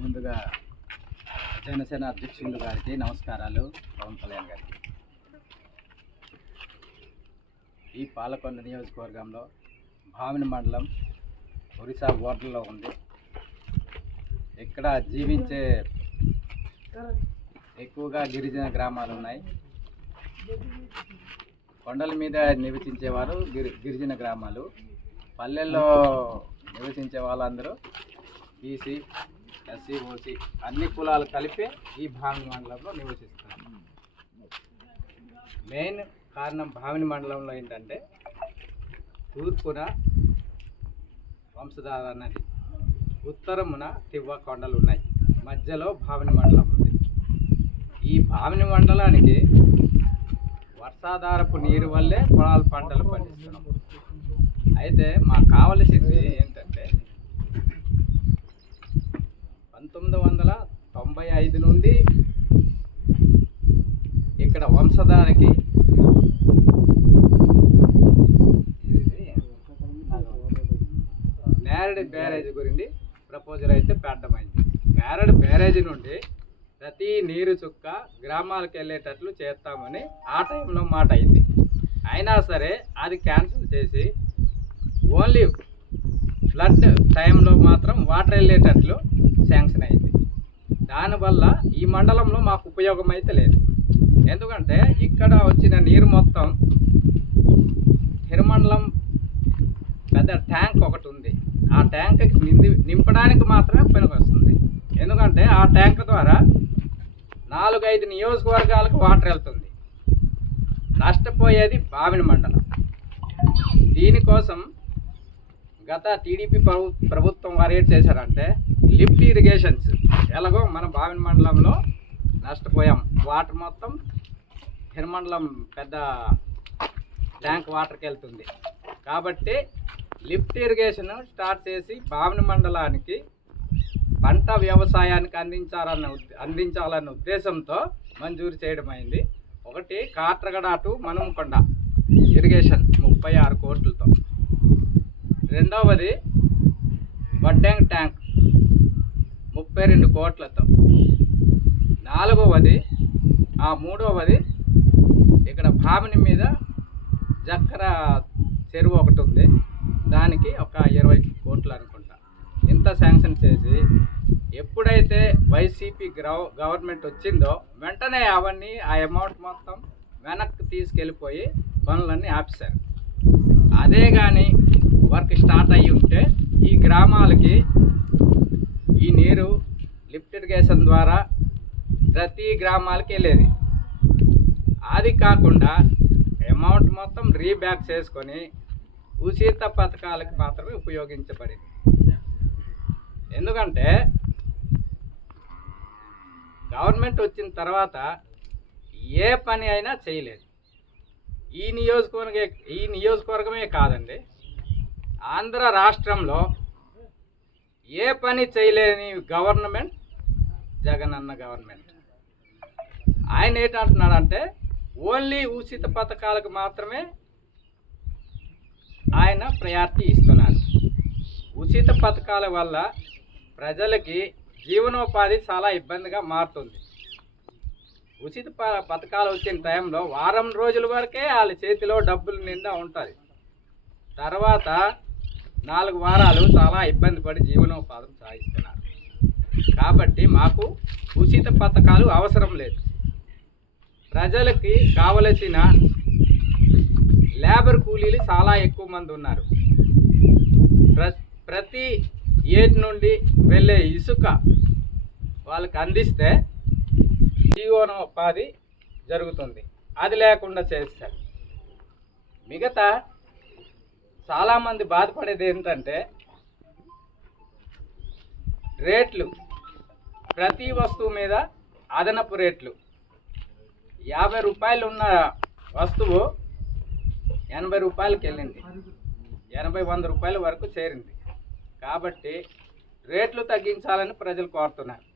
ముందుగా జనసేన అధ్యక్షులు గారికి నమస్కారాలు పవన్ కళ్యాణ్ గారికి. ఈ పాలకొండ నియోజకవర్గంలో భావిని మండలం ఒరిసా బోర్డర్లో ఉంది. ఇక్కడ జీవించే ఎక్కువగా గిరిజన గ్రామాలు ఉన్నాయి. కొండల మీద నివసించేవారు గిరి గిరిజన గ్రామాలు. పల్లెల్లో నివసించే వాళ్ళందరూ బీసీ ఎస్సీ ఓసీ అన్ని కులాలు కలిపి ఈ భామిని మండలంలో నివసిస్తారు మెయిన్ కారణం భామిని మండలంలో ఏంటంటే తూర్పున వంశధార నది ఉత్తరమున తివ్వ కొండలు ఉన్నాయి. మధ్యలో భావిని మండలం ఉంది. ఈ భావిని మండలానికి వర్షాధారపు నీరు వల్లే పొలాల పంటలు పండిస్తున్నాం. అయితే మాకు కావలసింది ఇక్కడ వంశధారకి బ్యారేజ్ గురించి ప్రపోజల్ అయితే పెట్టమైంది నేరడి బ్యారేజ్ నుండి ప్రతి నీరు చుక్క గ్రామాలకు వెళ్ళేటట్లు చేస్తామని ఆ టైంలో మాట అయింది. అయినా సరే అది క్యాన్సిల్ చేసి ఓన్లీ ఫ్లడ్ టైంలో మాత్రం వాటర్ వెళ్ళేటట్లు శాంక్షన్ అయింది. దానివల్ల ఈ మండలంలో మాకు ఉపయోగం అయితే లేదు. ఎందుకంటే ఇక్కడ వచ్చిన నీరు మొత్తం హిరమండలం పెద్ద ట్యాంక్ ఒకటి ఉంది. ఆ ట్యాంక్ నింది నింపడానికి మాత్రమే పనికొస్తుంది ఎందుకంటే ఆ ట్యాంక్ ద్వారా నాలుగైదు నియోజకవర్గాలకు వాటర్ వెళ్తుంది. నష్టపోయేది బావిని మండలం. దీనికోసం గత టీడీపీ ప్రభు ప్రభుత్వం వారు ఏం చేశారంటే లిఫ్ట్ ఇరిగేషన్స్ ఎలాగో మన బావిని మండలంలో నష్టపోయాం వాటర్ మొత్తం హిరమండలం పెద్ద ట్యాంక్ వాటర్కి వెళ్తుంది. కాబట్టి లిఫ్ట్ ఇరిగేషన్ స్టార్ట్ చేసి బావిని మండలానికి పంట వ్యవసాయానికి అందించాలన్న అందించాలన్న ఉద్దేశంతో మంజూరు చేయడం అయింది. ఒకటి కాట్రగడ టు మనుమకొండ ఇరిగేషన్ ముప్పై ఆరు కోట్లతో. రెండవది వడ్డంగ్ ట్యాంక్ ముప్పై రెండు కోట్లతో. నాలుగవది ఆ మూడవది ఇక్కడ భామిని మీద జక్కర చెరువు ఒకటి ఉంది. దానికి ఒక ఇరవై కోట్లు అనుకుంటా. ఇంత శాంక్షన్ చేసి ఎప్పుడైతే వైసీపీ గ్రౌ గవర్నమెంట్ వచ్చిందో వెంటనే అవన్నీ ఆ అమౌంట్ మొత్తం వెనక్కి తీసుకెళ్ళిపోయి పనులన్నీ ఆపేశారు. అదే కానీ వర్క్ స్టార్ట్ అయ్యి ఉంటే ఈ గ్రామాలకి ఈ నీరు లిఫ్ట్ ఇరిగేషన్ ద్వారా ప్రతి గ్రామాలకి వెళ్ళేది. అది కాకుండా అమౌంట్ మొత్తం రీబ్యాక్ చేసుకొని ఉచిత పథకాలకు మాత్రమే ఉపయోగించబడింది. ఎందుకంటే గవర్నమెంట్ వచ్చిన తర్వాత ఏ పని అయినా చేయలేదు. ఈ నియోజకవర్గ ఈ నియోజకవర్గమే కాదండి. ఆంధ్ర రాష్ట్రంలో ఏ పని చేయలేని గవర్నమెంట్ జగనన్న గవర్నమెంట్. ఆయన ఏంటంటున్నాడంటే ఓన్లీ ఉచిత పథకాలకు మాత్రమే ఆయన ప్రయారిటీ ఇస్తున్నారు ఉచిత పథకాల వల్ల ప్రజలకి జీవనోపాధి చాలా ఇబ్బందిగా మారుతుంది. ఉచిత ప- పథకాలు వచ్చిన టైంలో వారం రోజుల వరకే వాళ్ళ చేతిలో డబ్బులు నిండా ఉంటుంది. తర్వాత నాలుగు వారాలు చాలా ఇబ్బంది పడి జీవనోపాధం సాగిస్తున్నారు. కాబట్టి మాకు ఉచిత పథకాలు అవసరం లేదు. ప్రజలకి కావలసిన లేబర్ కూలీలు చాలా ఎక్కువ మంది ఉన్నారు. ప్ర ప్రతి ఏటి నుండి వెళ్ళే ఇసుక వాళ్ళకి అందిస్తే జీవనోపాధి జరుగుతుంది. అది లేకుండా చేస్తారు. మిగతా చాలామంది బాధపడేది ఏంటంటే రేట్లు. ప్రతి వస్తువు మీద అదనపు రేట్లు. యాభై రూపాయలు ఉన్న వస్తువు ఎనభై రూపాయలకి వెళ్ళింది ఎనభై వంద రూపాయల వరకు చేరింది. కాబట్టి రేట్లు తగ్గించాలని ప్రజలు కోరుతున్నారు.